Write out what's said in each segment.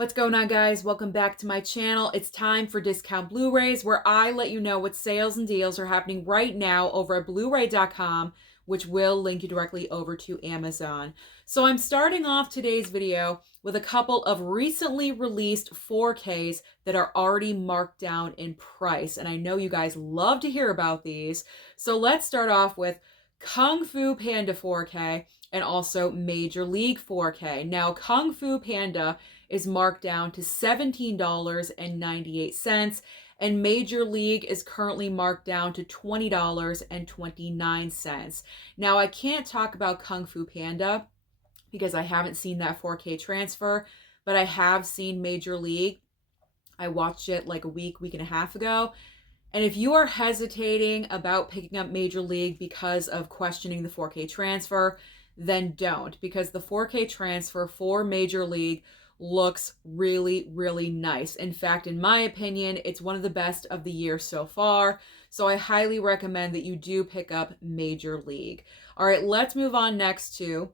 What's going on, guys? Welcome back to my channel. It's time for Discount Blu-rays, where I let you know what sales and deals are happening right now over at blu-ray.com, which will link you directly over to Amazon. So I'm starting off today's video with a couple of recently released 4Ks that are already marked down in price. And I know you guys love to hear about these. So let's start off with Kung Fu Panda 4K and also Major League 4K. Now, Kung Fu Panda is marked down to $17.98, and Major League is currently marked down to $20.29. Now, I can't talk about Kung Fu Panda because I haven't seen that 4K transfer, but I have seen Major League. I watched it like a week and a half ago. And if you are hesitating about picking up Major League because of questioning the 4K transfer, then don't, because the 4K transfer for Major League looks really, really nice. In fact, in my opinion, it's one of the best of the year so far. So I highly recommend that you do pick up Major League. All right, let's move on next to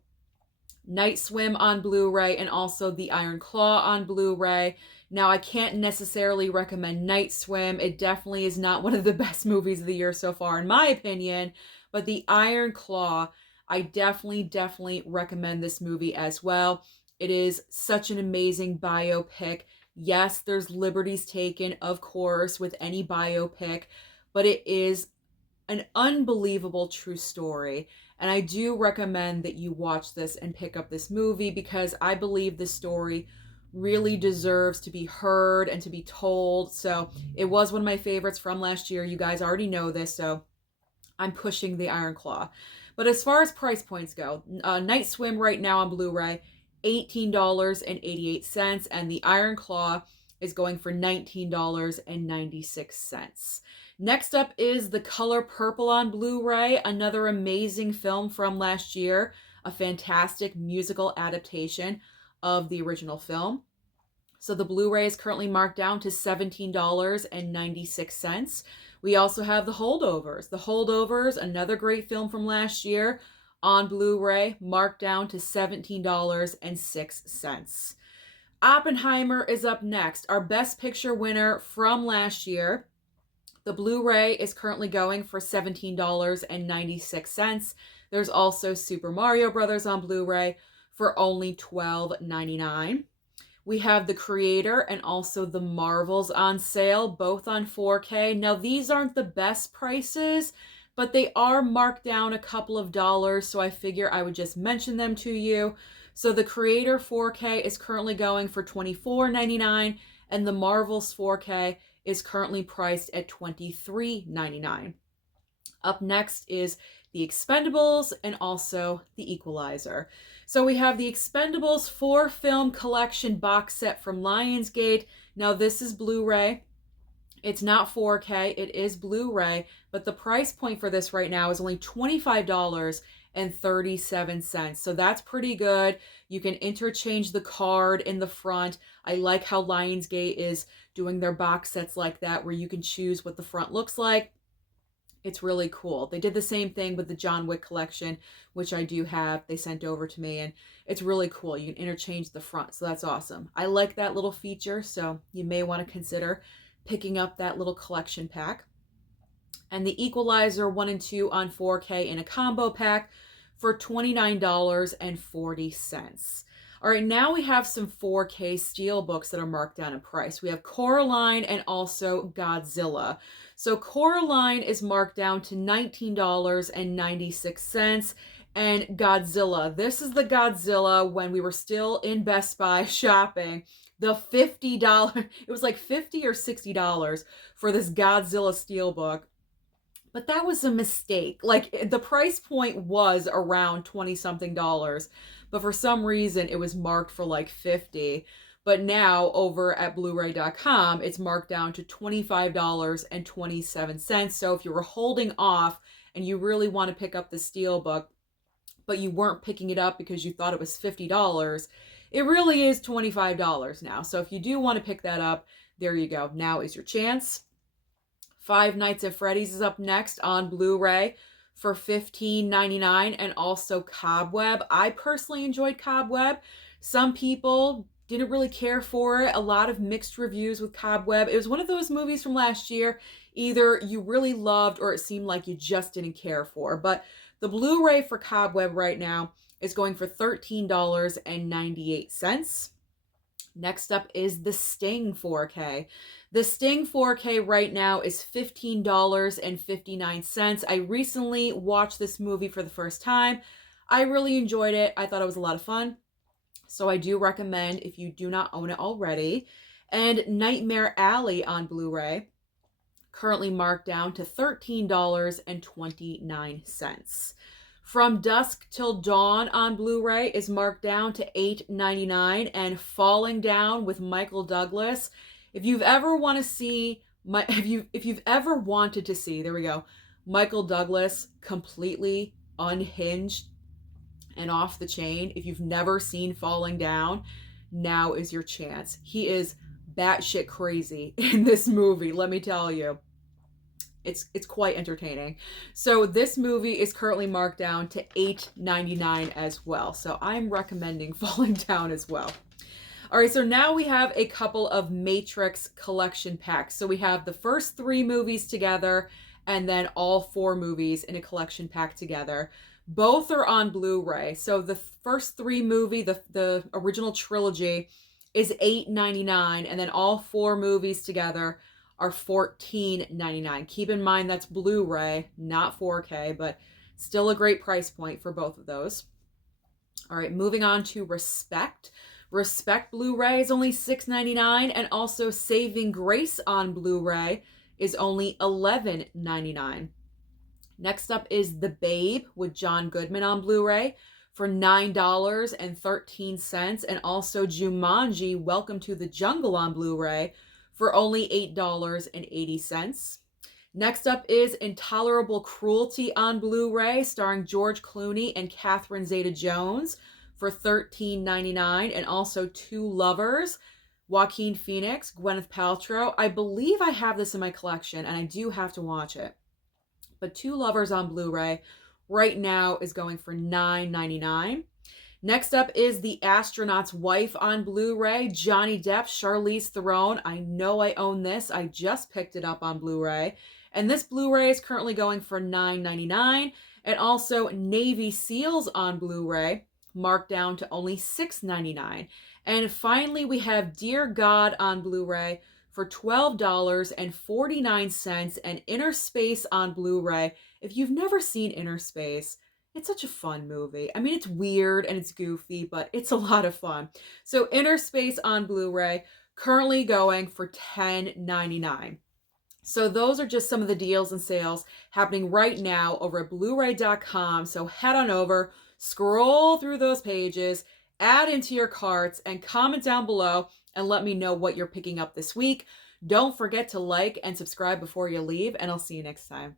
Night Swim on Blu-ray and also The Iron Claw on Blu-ray. Now, I can't necessarily recommend Night Swim. It definitely is not one of the best movies of the year so far, in my opinion. But The Iron Claw, I definitely recommend this movie as well. It is such an amazing biopic. Yes, there's liberties taken, of course, with any biopic, but it is an unbelievable true story. And I do recommend that you watch this and pick up this movie because I believe this story really deserves to be heard and to be told. So it was one of my favorites from last year. You guys already know this, so I'm pushing The Iron Claw. But as far as price points go, Night Swim right now on Blu-ray, $18.88, and The Iron Claw is going for $19.96. Next up is The Color Purple on Blu-ray, another amazing film from last year, a fantastic musical adaptation of the original film. So the Blu-ray is currently marked down to $17.96. We also have The Holdovers. The Holdovers, another great film from last year, on Blu-ray, marked down to $17.06. Oppenheimer is up next, our Best Picture winner from last year. The Blu-ray is currently going for $17.96. There's also Super Mario Brothers on Blu-ray for only $12.99. We have The Creator and also The Marvels on sale, both on 4K. Now, these aren't the best prices, but they are marked down a couple of dollars, so I figure I would just mention them to you. So The Creator 4K is currently going for $24.99, and The Marvels 4K is currently priced at $23.99. Up next is The Expendables and also The Equalizer. So we have The Expendables 4-film collection box set from Lionsgate. Now this is Blu-ray. It's not 4K, it is Blu-ray, but the price point for this right now is only $25.37. So that's pretty good. You can interchange the card in the front. I like how Lionsgate is doing their box sets like that, where you can choose what the front looks like. It's really cool. They did the same thing with the John Wick collection, which I do have. They sent over to me, and it's really cool. You can interchange the front, so that's awesome. I like that little feature, so you may want to consider picking up that little collection pack. And The Equalizer 1 and 2 on 4K in a combo pack for $29.40. All right, now we have some 4K steelbooks that are marked down in price. We have Coraline and also Godzilla. So Coraline is marked down to $19.96. And Godzilla, this is the Godzilla when we were still in Best Buy shopping. The $50, it was like $50 or $60 for this Godzilla steelbook. But that was a mistake. Like, the price point was around 20-something dollars, but for some reason it was marked for like 50. But now over at blu-ray.com, it's marked down to $25.27. So if you were holding off and you really want to pick up the steelbook, but you weren't picking it up because you thought it was $50, it really is $25 now. So if you do want to pick that up, there you go. Now is your chance. Five Nights at Freddy's is up next on Blu-ray for $15.99, and also Cobweb. I personally enjoyed Cobweb. Some people Didn't really care for it. A lot of mixed reviews with Cobweb. It was one of those movies from last year, either you really loved or it seemed like you just didn't care for. But the Blu-ray for Cobweb right now is going for $13.98. Next up is The Sting 4K. The Sting 4K right now is $15.59. I recently watched this movie for the first time. I really enjoyed it. I thought it was a lot of fun. So I do recommend if you do not own it already. And Nightmare Alley on Blu-ray, currently marked down to $13.29. From Dusk Till Dawn on Blu-ray is marked down to $8.99, and Falling Down with Michael Douglas. If you've ever want to see if you've ever wanted to see, there we go, Michael Douglas completely unhinged and off the chain, if you've never seen Falling Down, now is your chance. He is batshit crazy in this movie, let me tell you. It's quite entertaining. So this movie is currently marked down to $8.99 as well. So I'm recommending Falling Down as well. All right, so now we have a couple of Matrix collection packs. So we have the first 3 movies together and then all 4 movies in a collection pack together. Both are on Blu-ray. So the first 3 movie, the original trilogy, is $8.99, and then all 4 movies together are $14.99. Keep in mind that's Blu-ray, not 4K, but still a great price point for both of those. All right, moving on to Respect. Respect Blu-ray is only $6.99, and also Saving Grace on Blu-ray is only $11.99. Next up is The Babe with John Goodman on Blu-ray for $9.13, and also Jumanji: Welcome to the Jungle on Blu-ray for only $8.80. Next up is Intolerable Cruelty on Blu-ray, starring George Clooney and Catherine Zeta-Jones for $13.99, and also Two Lovers, Joaquin Phoenix, Gwyneth Paltrow. I believe I have this in my collection, and I do have to watch it. But Two Lovers on Blu-ray right now is going for $9.99. Next up is The Astronaut's Wife on Blu-ray, Johnny Depp, Charlize Theron. I know I own this. I just picked it up on Blu-ray. And this Blu-ray is currently going for $9.99. And also Navy SEALs on Blu-ray, marked down to only $6.99. And finally, we have Dear God on Blu-ray for $12.49, and Inner Space on Blu-ray. If you've never seen Inner Space, it's such a fun movie. I mean, it's weird and it's goofy, but it's a lot of fun. So Inner Space on Blu-ray, currently going for $10.99. So those are just some of the deals and sales happening right now over at Blu-ray.com. So head on over, scroll through those pages, add into your carts, and comment down below and let me know what you're picking up this week. Don't forget to like and subscribe before you leave, and I'll see you next time.